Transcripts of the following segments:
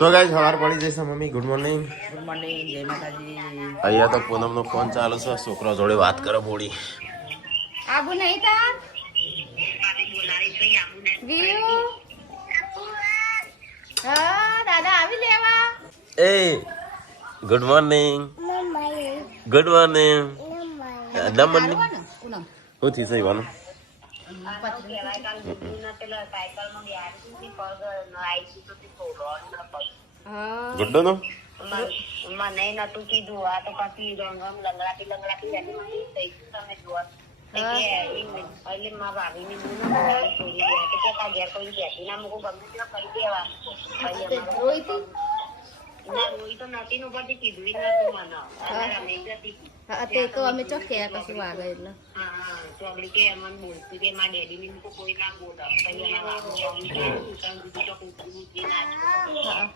તો ગાઈસ સવાર પડી જશે mummy. Good morning. Good morning, જય માતાજી. અહીંયા તો પૂનમનો ફોન ચાલુ છે. છોકરા જોડે વાત કરે બોડી. આબુ નહીં તાર વીયુ હા દાદા આવી લેવા. એ ગુડ મોર્નિંગ. Good morning. નમન હું થી સહીવાનું ગુડ્ડો નો મને નતું કીધું. આ તો પછી લંગડાતી તમે જોવા એટલે મારા ભાભી ની ઘેર કોઈ બેસી ના મૂકું ગમે તેવા કરી દેવા. રોઈ તો નથી ઉપરથી કીધું નતું મને. તે તો અમે ચોખ્યા કશું વાગે એટલે હા ચોગડી કે મને બોલતું કે મારા ડેડી ની મૂકું કોઈ ના બોલ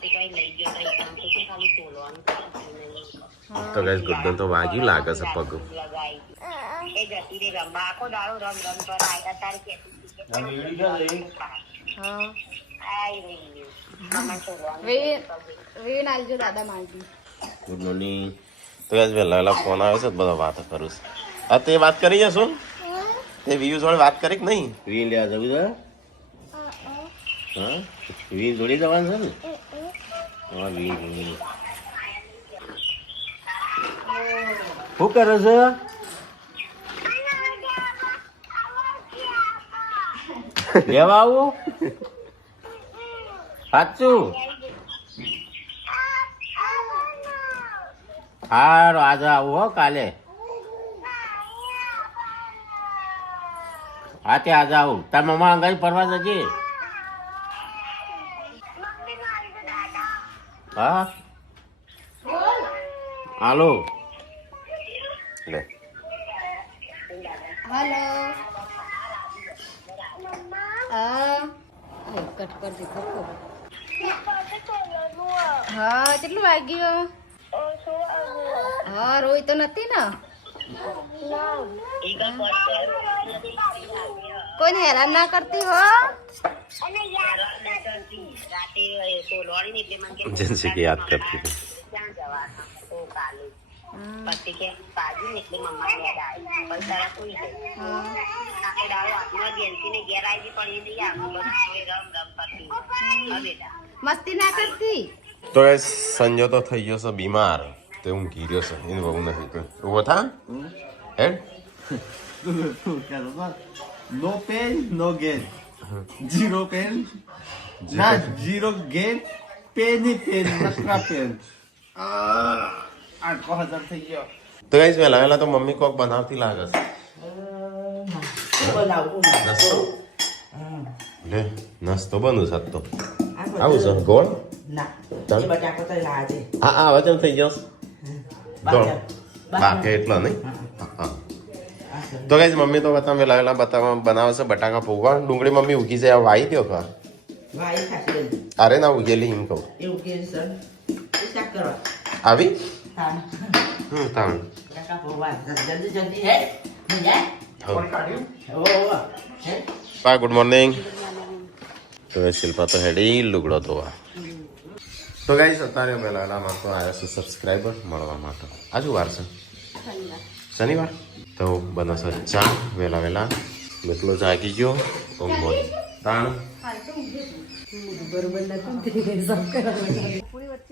કઈ લઈ ગયો ખાલી બોલવાનું. તો ગાઈસ ગુડ્ડો તો વાગ્યું લાગે છે પગ. એ જતી રે રમવા આખો દાડો રમ પર આવ્યા તારે કે વે નાલજો દાદા માંગી. Good morning. તો ગાઈસ વહેલા ફોન આવ્યો છે. બધા વાત કરું છું. આ તે વાત કરી જશો તે વીયુ જોડે વાત કરી કે નહીં? વી લેવા જવું છે. હા વી જોડી જવાનું છે ને. હા વી શું કરે છે? લેવા આવું સાચું? હારું આજે આવું હો કાલે. હા તે આજે આવું. તાર મમ્મા અંગાઈ ફરવા જજે. હા હાલો લે. હેલો હા કટ કર દીધો. હા કેટલું વાગ્યું? હા રોઈ તો નથી ને? કોઈને હેરાન ના કરતી હો? જનસી કે યાદ કરતી હતી. પછી કે બાજુ એટલે મમ્મા ઘેર આવી પછી તારા કોઈ આખો દાડો હાથમાં ગેલતી ને ઘેર આવી પણ એ નહીં આવું રમ કરતી બેટા મસ્તી ના કરતી. તો એ સંજો તો થઈ ગયો છે બીમાર. તે હું ગીર્યો છે એને બહુ નથી કોઈ. ઉભો થા હેડ. No pain, no gain. Zero pain. Not zero gain. Pain, extra pain. આ 1000 થઈ ગયો. તો ગાઈસ વહેલા તો મમ્મી કોક બનાવતી લાગે છે. નાસ્તો લે નાસ્તો બનુ છે તો આવું છે ગોળ ના ચાલ. એ બટાકો તો લાજે. હા વચન થઈ જશે ગોળ બાકી એટલો નહીં. હા તો ગાઈસ મમ્મી તો તમે વહેલા બનાવે છે બટાકા પૌવા. ડુંગળી મમ્મી ઉગી જાય વાઈ દો કા વાઈ ખાતી અરે ના ઉગેલી એમ કહું. એવું કે સર એ શાક કરવા આવી હા તાણ બટાકા પૌવા જલ્દી જલ્દી હે મજા ઓ હે. બા ગુડ મોર્નિંગ. તો શિલ્પા તો હેડી લુગડો ધોવા. તો ગાઈસ અત્યારે વહેલામાં તો આવ્યા છે સબસ્ક્રાઈબર મળવા માટે. આજુ વાર છે શનિવાર. તો બનશે ચા વહેલા એટલો જાગી ગયો તાણ.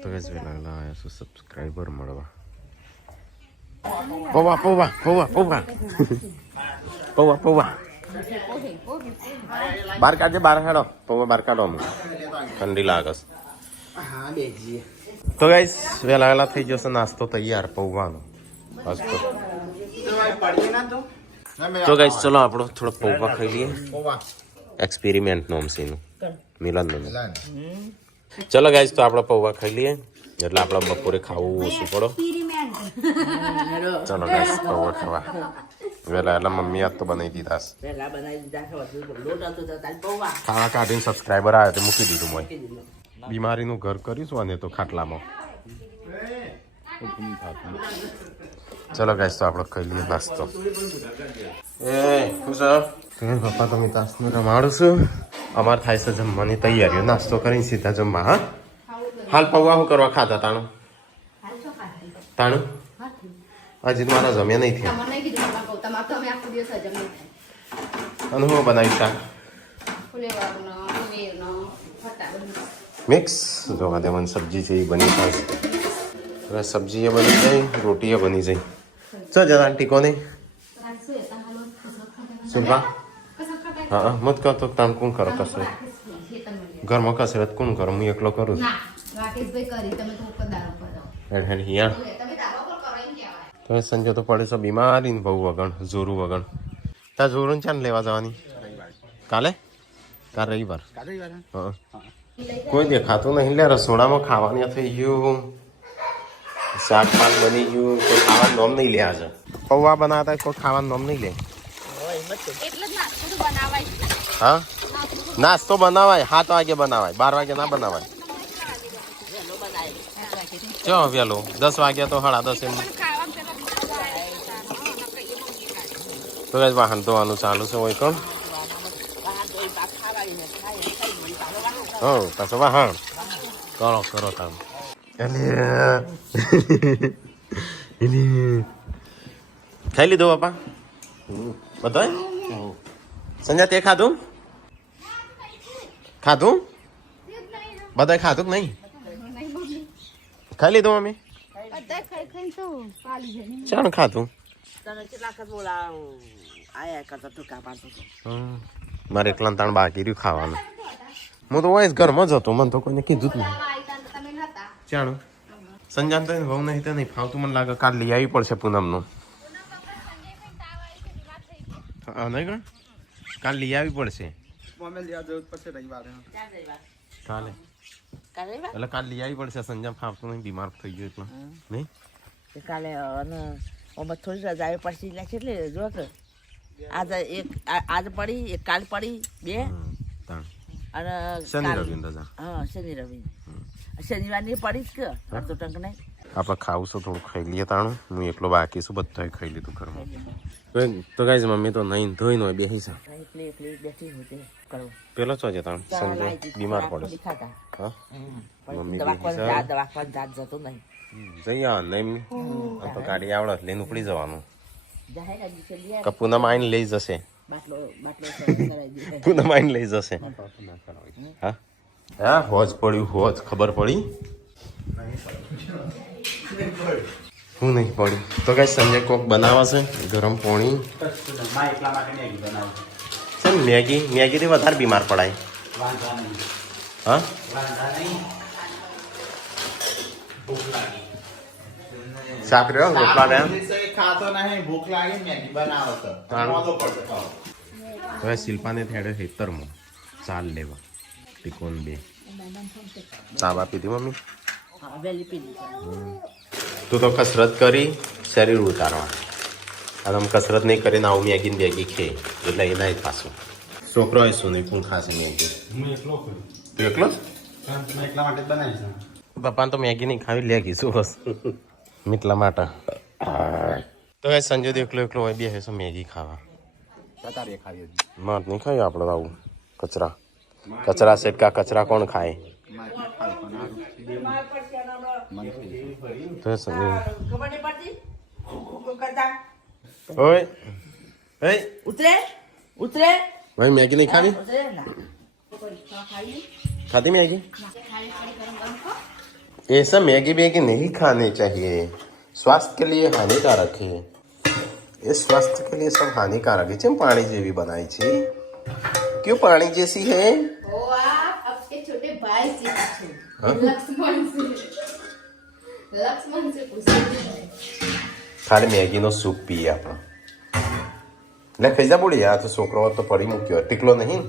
તો ગાઈસ વહેલા આવ્યા છે સબસ્ક્રાઈબર મળવા. પૌવા પૌવા પૌવા પૌવા પૌવા પૌવા બાર કાઢજે. બાર કાઢો પૌવા બાર કાઢો. અમને ઠંડી લાગે છે. તો ગાઈસ વહેલા થઈ જશે નાસ્તો તૈયાર પૌવાનો. તો ગાઈસ ચલો આપણો થોડો પૌવા ખાઈ લઈએ. એક્સપેરિમેન્ટ નોમ છે એનું મિલનનું. ચલો ગાઈસ તો આપણે પૌવા ખાઈ લઈએ એટલે આપણે બપોરે ખાવું ઓછું પડો. ચલો ગાઈસ પૌવા ખાવા. વહેલા મમ્મી આજ તો બનાવી દીધા. પહેલા બનાવી દીધા લોટ હતો તો તાલ પૌવા ખાવા કાઢીને સબસ્ક્રાઈબર આવ્યા તે મૂકી દીધું મોય. બીમારીનું ઘર કરીશું અને તો ખાટલામાં. ચલો ગાઈસ તો આપણે ખાઈ લઈએ નાસ્તો. એ ખુશ પપ્પા તમે તાસનું રમાડું છું. અમારે થાય છે જમવાની તૈયારીઓ. નાસ્તો કરીને સીધા જમવા. હા હાલ પૌવા શું કરવા ખાતા તાણું તાણું હજી તો મારા જમ્યા નહીં થયા તમને કીધું મારા કહું તમારે તો અમે આખો દિવસ હજમ નહીં થાય અને હું બનાવી શાક ફુલેવરનો પનીરનો ફટા બધું મિક્સ જોવા દે મને સબ્જી છે એ બની જાય હવે સબ્જી એ બની જાય રોટી એ બની જાય ચો જરા આંટી કોને સુભા હા મત કરતો તાણ કોણ કરો કસરત ઘરમાં કસરત કોણ કરો હું એકલો કરું છું રાકેશભાઈ કરી તમે તો ઉપર દારો પર હેડ હેડ હિયા તમે દારો પર કરો એમ કહેવાય તમે સંજય તો પડે છો બીમારી ને બહુ વગણ જોરું વગણ ત્યાં જોરું ચાન લેવા જવાની કાલે કાલ રવિવાર હા કોઈ દેખાતું નહીં લે રસોડામાં ખાવાની થઈ ગયું શાક પાક બની ગયું કોઈ ખાવાનું નોમ નહીં લે આજે પૌવા બનાવતા કોઈ ખાવાનું નોમ નહીં લે એટલે જ નાસ્તો તો બનાવાય જ ને. હા નાસ્તો બનાવાય 7 વાગે બનાવાય 12 વાગે ના બનાવાય ચો વેલો 10 વાગે તો 10:30 એમ ખાવાનું પેલા બનાવાય. તો જ વાહન ધોવાનું ચાલુ છે હોય કોણ હો પાછો વાહન કરો કરો કામ ખાઈ લીધો બાપા બધાય સંજય તે ખાધું ખાધું બધાય ખાધું કે નહીં ખાઈ લીધું મમ્મી બધા ખાઈ ખાઈને તો પાલી જાય ને. ચાણ ખાધું તને કેટલા વખત બોલાવું આયા કરતા તું કા પાડતો હતો. મારે એકલા તાણ બાકી રહ્યું ખાવાનું હું તો વાઈસ ઘરમાં જ હતો મને તો કોઈને કીધું જ નહીં આઈ તાન તો તમે નતા. ચાણું સંજાન તો બહુ નહીં તો નહીં ફાવતું મને લાગે કાલ લઈ આવી પડશે પૂનમનું હા નહીં ગણ કાલ લઈ આવી પડશે કાલે કાલે વા? એટલે કાલ લઈ આવી પડશે સંજાન ફાવતું નહીં બીમાર થઈ ગયું એટલે નહીં તે કાલે અને ઓમાં થોડી રજા આવી પડશે એટલે કેટલી જો કે આજે એક આજ પડી એક કાલ પડી બે તાણ અને શનિ કાલ- રવિ રજા હા શનિ રવિ શનિવારની પડી જ કે અડધો ટંક નહીં આપણે ખાવું છું થોડું ખાઈ લઈએ તાણું હું એકલો બાકી છું બધાએ ખાઈ લીધું ઘરમાં તો ગાઈઝ મમ્મી તો નહીં ધોઈને હોય બેસી છે એકલી એકલી બેઠી હોય તે કરવું પેલો ચો છે તાણ સંજય બીમાર પડે છે ખાતા હા મમ્મી દવાખાને બેસી છે દવાખાને જાત જતો નહીં જઈ આ નહીં આમ તો ગાડી આવડે લઈને ઉપડી જવાનું જાહે ને દિવસે લઈ આવે. પૂનમ આઈને લઈ જશે બાટલો કરાવી દે પૂનમ આઈને લઈ જશે હા હા હોજ પડ્યું હોજ ખબર પડી હું નહીં પડ્યું તો કઈ સંજય કોક બનાવે છે ગરમ પાણી છે ને મેગીથી વધારે બીમાર પડાય હા શાક રહ્યો રોટલા રહ્યા ખાતો નહીં ભૂખ લાગે મેગી બનાવો તો મોઢો પડતો ખાઓ. હવે શિલ્પાને થેડે ખેતરમાં ચાલ લેવા ટીકોન બે ચાબા પીધી મમ્મી હા વહેલી પીધી તું તો કસરત કરી શરીર ઉતારવા અને આમ કસરત નહીં કરીને આવું મેગી ને બેગી ખે એટલે એ નહીં પાછું છોકરો હોય શું નહીં કોણ ખાશે મેગી તું એકલો એટલા માટે બનાવી છે પપ્પાને તો મેગી નહીં ખાવી લેગી શું બસ એટલા માટે તો એ સંજય એકલો એકલો હોય બે છે મેગી ખાવા તારે ખાવી માત નહીં ખાઈ આપણે તો આવું કચરા કચરા સેટકા કચરા કોણ ખાય તો સંજય ખબર નહીં પડતી કરતા ઓય એ ઉતરે ઉતરે ભાઈ મેગી નહીં ખાવી ઉતરે ના खाती मैगी ऐसा मैगी वैगी नहीं खानी चाहिए स्वास्थ्य के लिए हानिकारक है ये स्वास्थ्य के लिए सब हानिकारक है चम पानी जेवी बनाई છે क्यों पानी जैसी है वो आप आपके छोटे भाई से पूछो हाँ? लक्ष्मण से पूछो ખાલી મેગી નો સૂપ પીએ આપણે લે ખાઈ જા બોડી આ તો છોકરો તો પડી મૂક્યો ટીકલો નહીં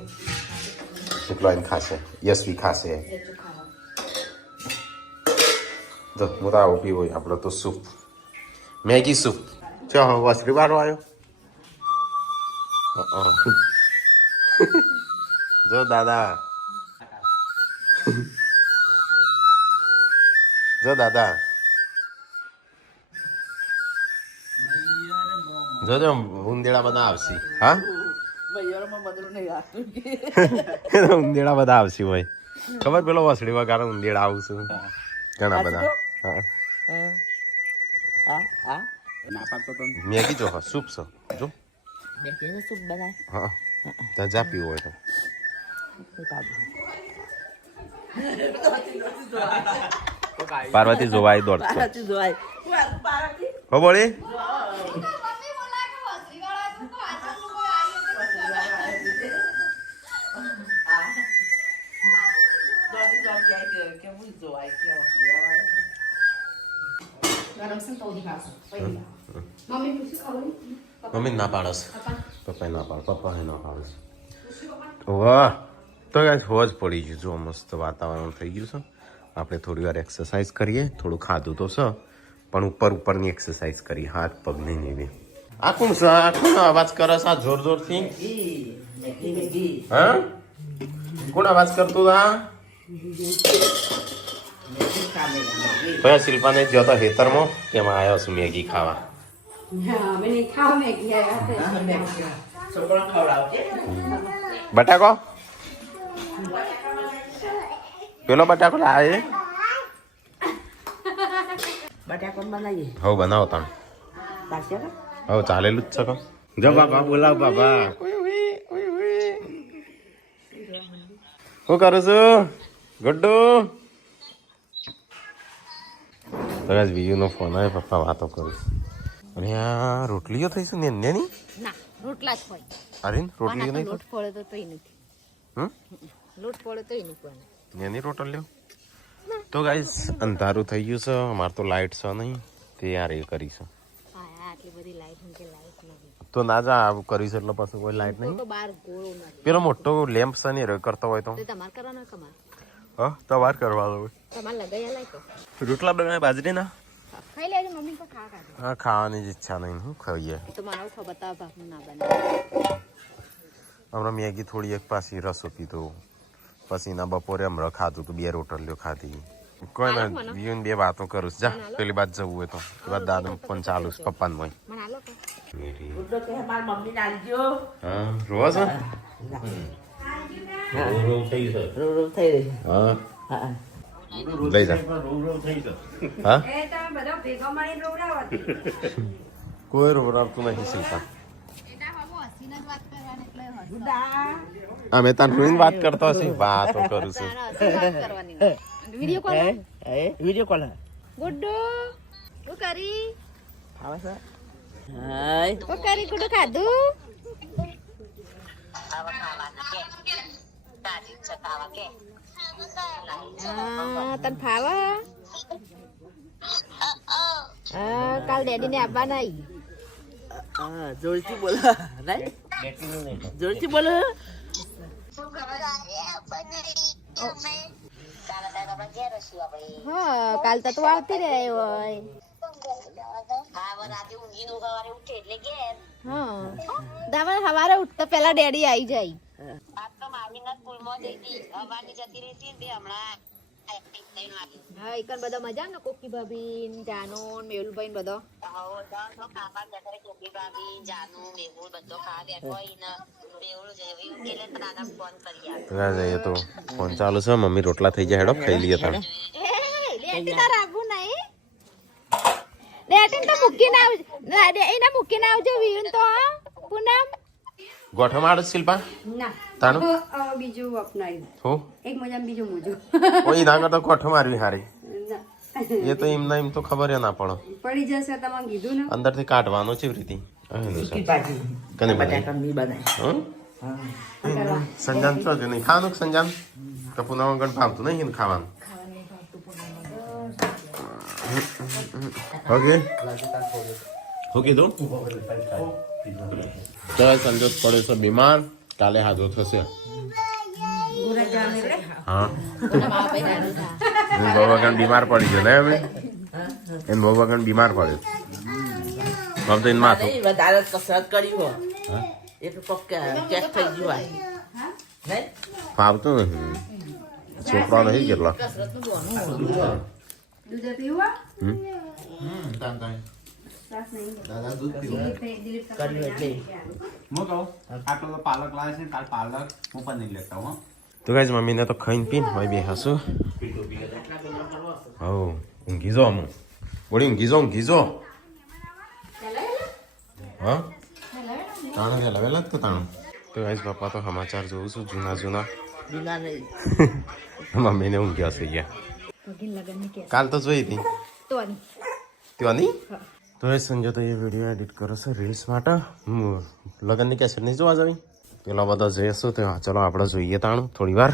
ટીકલો એને ખાશે યશવી ખાશે તો મોટા આવું પીવો આપણો તો સૂપ મેગી સૂપ ચો વાસરી વાળો આવ્યો જો દાદા જો દાદા જોજો ઉંદેડા બધા આવશે હા ભાઈઓમાં બધું નહીં આવતું ઉંદેડા બધા આવશે હોય ખબર પેલો વસડી વગાડે ઉંદેડા આવું છું ઘણા બધા હા હા હા ના પાડતો તો મેગી જો હા સૂપ છે જો મેં કીધું શું બનાય હા ત્યાં જા પીવું હોય તો પાર્વતી જોવા આવી દોડતો પાર્વતી જોવાય પાર્વતી હો બોલી કેવું જોવાય ગરમ છે તો દી ખાસ પહેલા મમ્મી પૂછી ખાવું મમ્મી ના પાડસ પપ્પા ના પાડ પપ્પા હે ના પાડસ વાહ તો ગાઈસ હોજ પડી ગયું જો મસ્ત વાતાવરણ થઈ ગયું છે આપણે થોડી વાર એક્સરસાઇઝ કરીએ થોડું ખાધું તો છે પણ ઉપરની એક્સરસાઇઝ કરી હાથ પગ નહીં એવી આ કોણ છે આ કોણ અવાજ કરે છે આ જોર જોરથી હા કોણ અવાજ કરતું હતા ભાઈ શિલ્પાને ગયો તો હેતરમાં તેમાં આવ્યો છું મેગી ખાવા હા મેં ખાવ મેગી આયા છોકરા ખવડાવજે બટાકો પેલો બટાકો લાવે બટાકો બનાવીએ હવે બનાવો તમે પાછળ હવે ચાલેલું જ છે કો જો બાબા બોલાવ બાબા શું કરું છું ગુડ્ડુ તો આજ બીજુનો ફોન આવે પપ્પા વાતો કરું અને આ રોટલીઓ થઈશું ને ની ના રોટલા જ હોય અરે રોટલી નહીં લોટ પડે તો તોય નથી હમ લોટ પડે તોય નહીં કોઈ એની રોટલીઓ તો ગાઈસ અંધારું થઈ ગયું છે અમારે તો લાઇટ છે નહીં તે યાર એ કરીશું હા આટલી બધી લાઈટ કે લાઈટ નથી તો ના જા આવું કરીશ એટલે પાછું કોઈ લાઇટ નહીં તો બાર ગોળો નથી પેલો મોટો લેમ્પ છે ને કરતો હોય તો તો તમારે કરવાનો કમાલ હા તમારે કરવાનો હોય તમારે લગાયા લાય તો રોટલા બનાવે બાજરીના ખાઈ લેજો મમ્મી તો ખા કાઢો હા ખાવાની જ ઈચ્છા નહીં હું ખાઈએ તો મારો ખબર બતાવ ભાગનું ના બને હમણાં મેગી થોડી એક પાછી રસો પીધો પછી ના બપોરે હમણાં ખાધું તો 2 રોટલીઓ ખાધી કોઈ ના બીજું 2 વાતો કરું જા પેલી બાદ જવું હોય તો એ બાદ દાદા ફોન ચાલુ છે પપ્પાને મોય મને આલો તો ગુડ્ડો કે મારી મમ્મી નાલજો હા રોવા છે રોવ થઈ છે રોવ થઈ રહી હા હા લઈ જા હા એ તમે બધા ભેગા મળીને રોવડાવો કોઈ રોવરાવતું નથી શિલ્પા એટા બાબુ હસીને જ વાત કરવાની એટલે ગુડા અમે તાર જોઈને વાત કરતો હશે વાતો કરું છું વાત કરવાની video call video call Guddu શું કરી આવે છે હાય શું કરી ગુડ્ડુ ખાધું તને ફાવે કાલ ડેડી ને આવવા નહીં હા જોરથી બોલો નહીં જોરથી બોલો હા કાલ તો તું આવતી રહે હોય હા દાવા સવારે ઉઠતા પેલા ડેડી આવી જાય હા એક બધા મજા ને કોકી ભાભી જાનો મેહુલભાઈ ને બધો જઈએ તો ફોન ચાલુ છે મમ્મી રોટલા થઈ જાય હેડો ખાઈ લઈએ તમે મૂકીને આવજો વિયુન તો પૂનમ ગોઠો મારો શિલ્પા ના તાનું બીજું અપનાવ્યું હો એક મજા બીજું મોજું કોઈ ના કરતો ગોઠો મારવી હારી એ તો એમ ના એમ તો ખબર ના પડો પડી જશે તમે કીધું ને અંદર થી કાઢવાનો છે રીતિ સુકી ભાજી કને બનાવી બટાકા ની બનાય હં? સંજાન તો જ નહીં ખાવાનું કે સંજાન કપૂના વગર ભાવતું નહીં એને ખાવાનું ઓકે શું કીધું તો સંજોગ પડે છે બીમાર કાલે હાજો થશે હા બહુ વગર બીમાર પડી ગયો ને અમે એને બહુ વગર બીમાર પડ્યો આમ તો એને માથું વધારે કસરત કરી હો એટલું પક્ક ચેક થઈ ગયું આ નહીં ફાવતું નહીં છોકરા નહીં કેટલા દૂધ પીવા દાદા દૂધ પીવું કર્યું એટલે હું કહું આટલો પાલક લાવે છે કાલ પાલક હું પણ નહીં લેતા હું તો ગાઈસ મમ્મીને તો ખાઈને પીને હોય બે હસું હો ઊંઘી જો અમુક વળી ઊંઘી જો હા તાણું વેલા વેલા જ તો તાણું તો ગાઈસ પપ્પા તો સમાચાર જોઉં છું જૂના જૂના નહીં મમ્મીને ઊંઘ્યા છે ગયા કાલ તો જોઈ હતી ત્યાંની તો એ સંજય તો એ વિડીયો એડિટ કરો છો રીલ્સ માટે લગ્નની કેસેટ નહીં જોવા જવી પેલા બધા જઈશું તો ચલો આપણે જોઈએ તાણું થોડી વાર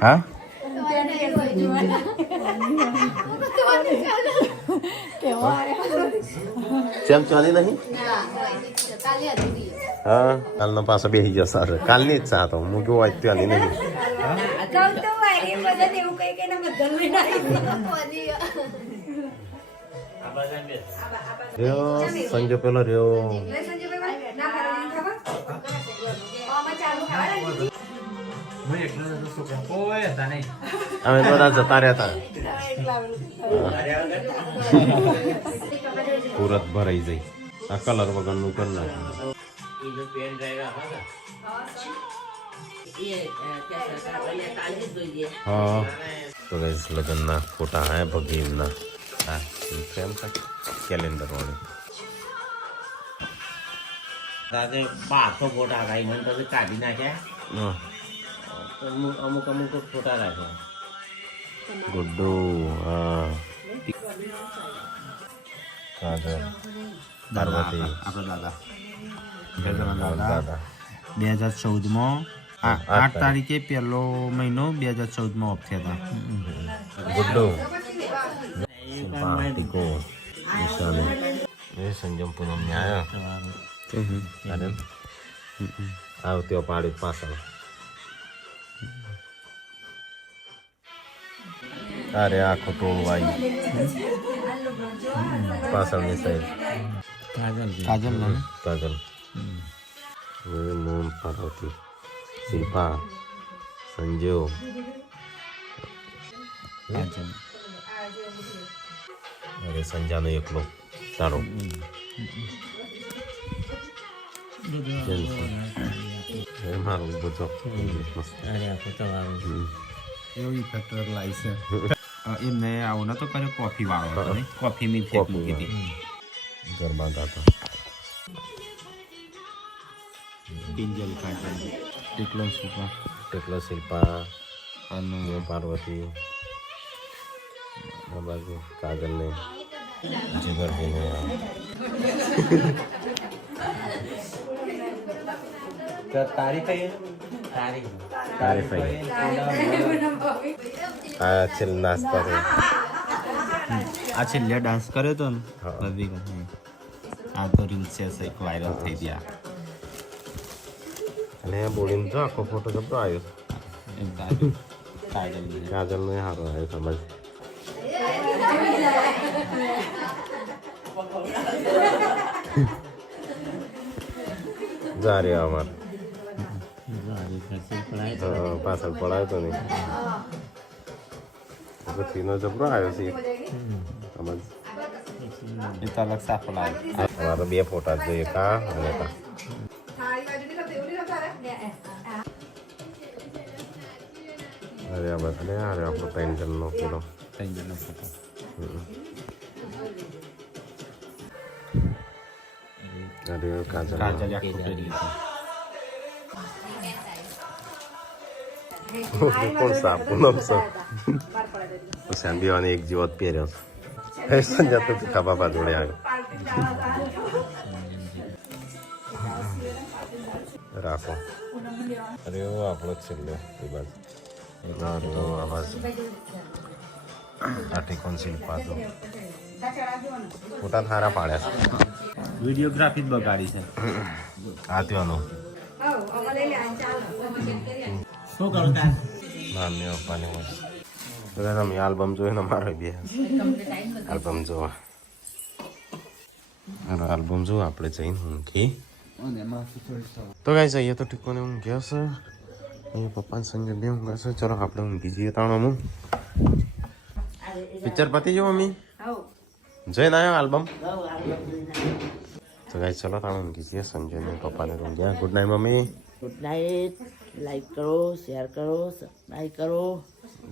હા કેમ ચાલી નહીં હા કાલનો પાછો બેસી જશે કાલની જ ચા તો હું કેવું હોય ત્યાંની નહીં રહ્યો સંજય પેલો રહ્યો અમે બધા જતા રહ્યા હતા પૂરત ભરાઈ જઈ આ કલર વગરનું કરી નાખ્યું હા તો ગાઈસ લગ્નના ફોટા હે ભગીનના હા ફ્રેમ છે કેલેન્ડર વાળું દાદે 1200 ફોટા રાઈ મને તો કાઢી નાખ્યા અમુક ફોટા રાખ્યા ગુડ્ડુ હા કાજલ પાર્વતી આપણા દાદા 2014માં 8 તારીખે પહેલો મહિનો 2014 માં ઓફ થયા હતા ગુડ્ડુ ટીકો ઈશાને એ સંજમ પૂનમ ને આવ્યા આવતી પાડી પાછળ અરે આખો ટોળું આવી પાછળની સાઈડ કાજલ મોહન પાર્વતી શિલ્પા સંજીવ અરે સંજાનો એકલો તારો મારું બધો એવું ફેક્ટર લાવી છે એમને આવું નતો કર્યો કોફી વાળો હતો ને કોફી મી ફેક મૂકી હતી ગરબા ગાતા પિંજલ કાજલ ટેકલો શિલ્પા અનુ પાર્વતી આ બાજુ કાજલને જીગરભાઈને તારીખ આ છેલ્લે નાસ્તા છે આ છેલ્લે ડાન્સ કર્યો તો ને બધી આ તો રીલ્સ એક વાયરલ થઈ ગયા અને બોડીને તો આખો ફોટો જબરો આવ્યો કાજલનો સારો આવ્યો સમજ જા રે અમાર પાછળ પડાયો તો નહીં તીનો જબરો આવ્યો છે સમજ એ તો અલગ સાફ લાગે અમારે બે ફોટા જોઈએ કા અને કા અરે આ બદલે અરે આપણો 3 જણનો પેલો 3 જણનો ફોટો અરે કાજલ કાજલ આખો પહેરી કોણ સાપ પૂનમ છે પછી બેવાની એક જીવત પહેર્યો છે સંજા તો તીખા બાબા જોડે આવ્યો રાખો અરે ઓ આપણો જ છેલ્લે એ બાજુ આ બાજુ આ ઠીકોન શિલ્પા તો ફોટા સારા પાડ્યા છે વિડીયોગ્રાફી જ બગાડી છે આ ત્યાંનો શું કરો તાર મામી પપ્પાની બધા તમે આલ્બમ જોઈને મારો બે આલ્બમ જોવા આલ્બમ જો આપણે જઈને ઊંઘી તો ગાઈસ અહીંયા તો ટીકોને ઊંઘ્યા છે અહીંયા પપ્પા સંજય બે ઊંઘ્યા છે ચલો આપણે ઊંઘી જઈએ તાણ અમુક પિક્ચર પતી જો મમ્મી જોઈને આવ્યો આલ્બમ તો ગાઈસ ચલો તાણ ઊંઘી જઈએ સંજય ને પપ્પાને ઊંઘ્યા good night mummy good night like કરો શેર કરો સબસ્ક્રાઈબ કરો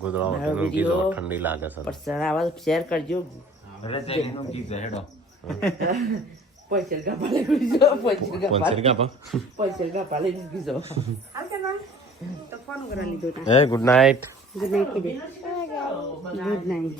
ગોદડા મારો ઊંઘી વિડીયો જાઓ, ઠંડી લાગે છે પર્સન આવા શેર કરજો રજાઈનું ગીત છે, હેડો. પૈસા ગાપા લઈ ગયો પંચર કાપા પૈસા ગાપા લઈ ગયો એ ગુડ નાઇટ ગુડ નાઇટ